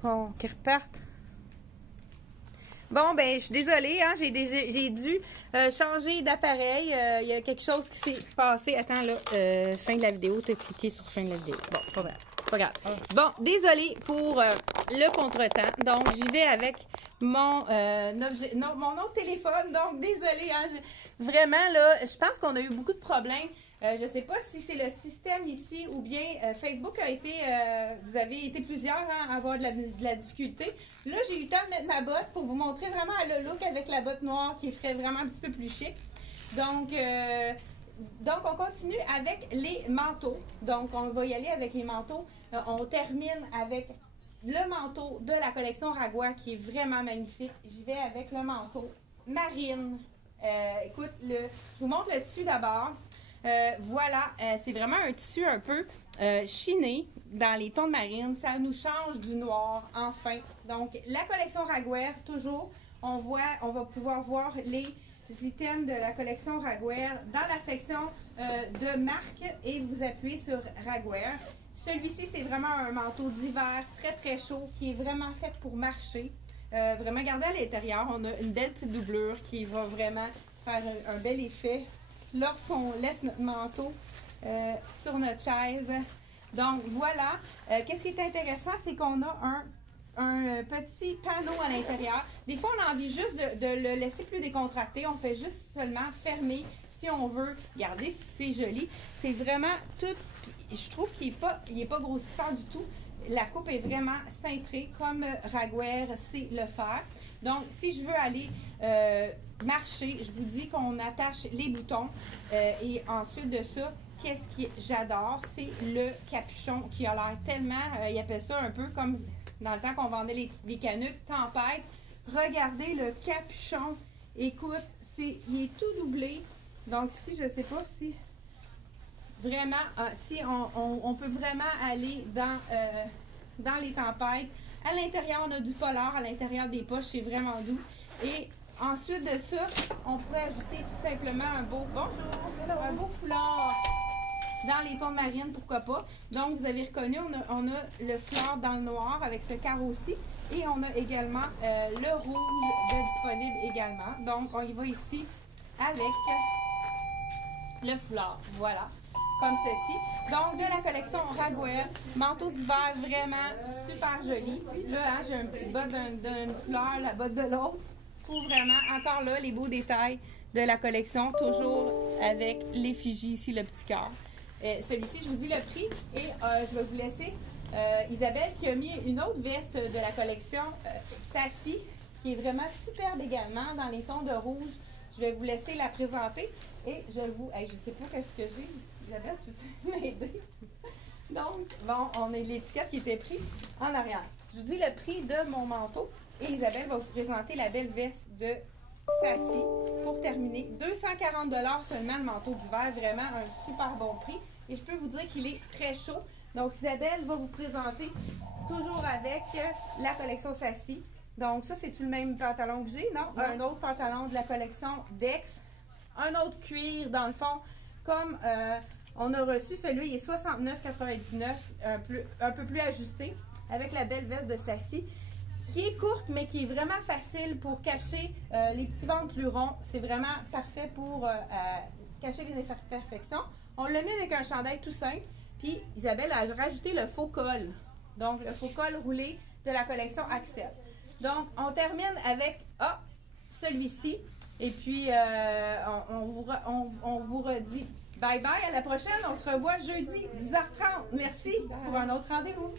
qu'ils repartent. Bon, ben, je suis désolée, hein, j'ai dû changer d'appareil. Il y a quelque chose qui s'est passé. Attends, là, fin de la vidéo, tu as cliqué sur fin de la vidéo. Bon, pas grave. Pas grave. Bon, désolée pour le contretemps. Donc, j'y vais avec mon objet, non, mon autre téléphone. Donc, désolée, hein, vraiment, là, je pense qu'on a eu beaucoup de problèmes. Je ne sais pas si c'est le système ici ou bien Facebook a été, vous avez été plusieurs hein, à avoir de la difficulté. Là, j'ai eu le temps de mettre ma botte pour vous montrer vraiment le look avec la botte noire qui ferait vraiment un petit peu plus chic. Donc, on continue avec les manteaux. Donc, on va y aller avec les manteaux. On termine avec le manteau de la collection Raguer qui est vraiment magnifique. J'y vais avec le manteau marine. Écoute, je vous montre le tissu d'abord. Voilà, c'est vraiment un tissu un peu chiné dans les tons de marine. Ça nous change du noir, enfin. Donc, la collection Raguer, toujours, on va pouvoir voir les items de la collection Raguer dans la section de marque et vous appuyez sur Raguer. Celui-ci, c'est vraiment un manteau d'hiver très, très chaud qui est vraiment fait pour marcher. Vraiment, regardez à l'intérieur, on a une belle petite doublure qui va vraiment faire un bel effet lorsqu'on laisse notre manteau sur notre chaise. Donc, voilà. Qu'est-ce qui est intéressant, c'est qu'on a un petit panneau à l'intérieur. Des fois, on a envie juste de le laisser plus décontracté. On fait juste seulement fermer si on veut. Regardez si c'est joli. C'est vraiment tout... Je trouve qu'il n'est pas grossissant du tout. La coupe est vraiment cintrée comme Raguer sait le faire. Donc, si je veux aller marcher, je vous dis qu'on attache les boutons. Et ensuite de ça, qu'est-ce que j'adore? C'est le capuchon qui a l'air tellement... ils appellent ça un peu comme dans le temps qu'on vendait les canucks, tempête. Regardez le capuchon. Écoute, il est tout doublé. Donc, ici, je ne sais pas si... Vraiment, si on peut vraiment aller dans les tempêtes. À l'intérieur, on a du polar. À l'intérieur des poches, c'est vraiment doux. Et ensuite de ça, on pourrait ajouter tout simplement un beau, bonjour, un beau foulard dans les tons de marine, pourquoi pas. Donc, vous avez reconnu, on a le foulard dans le noir avec ce carreau-ci. Et on a également le rouge de disponible également. Donc, on y va ici avec le foulard. Voilà. Comme ceci. Donc, de la collection Raguer, manteau d'hiver vraiment super joli. Là, hein, j'ai un petit bas d'une couleur, la botte de l'autre. Pour vraiment, encore là, les beaux détails de la collection, toujours avec l'effigie ici, le petit cœur. Celui-ci, je vous dis le prix et je vais vous laisser Isabelle qui a mis une autre veste de la collection Sassy, qui est vraiment superbe également dans les tons de rouge. Je vais vous laisser la présenter et je sais pas qu'est-ce que j'ai. Isabelle, tu veux m'aider? Donc, bon, on a l'étiquette qui était prise en arrière. Je vous dis le prix de mon manteau et Isabelle va vous présenter la belle veste de Sassy pour terminer. 240 $ seulement le manteau d'hiver, vraiment un super bon prix. Et je peux vous dire qu'il est très chaud. Donc, Isabelle va vous présenter toujours avec la collection Sassy. Donc, ça, c'est-tu le même pantalon que j'ai? Non? Ouais. Un autre pantalon de la collection Dex. Un autre cuir, dans le fond, comme on a reçu. Celui, il est 69,99 $, un peu plus ajusté, avec la belle veste de Sassy, qui est courte, mais qui est vraiment facile pour cacher les petits ventres plus ronds. C'est vraiment parfait pour cacher les imperfections. On l'a mis avec un chandail tout simple. Puis, Isabelle a rajouté le faux col. Donc, le faux col roulé de la collection Axel. Donc, on termine avec celui-ci. Et puis, on vous redit bye bye, à la prochaine. On se revoit jeudi 10h30. Merci pour un autre rendez-vous.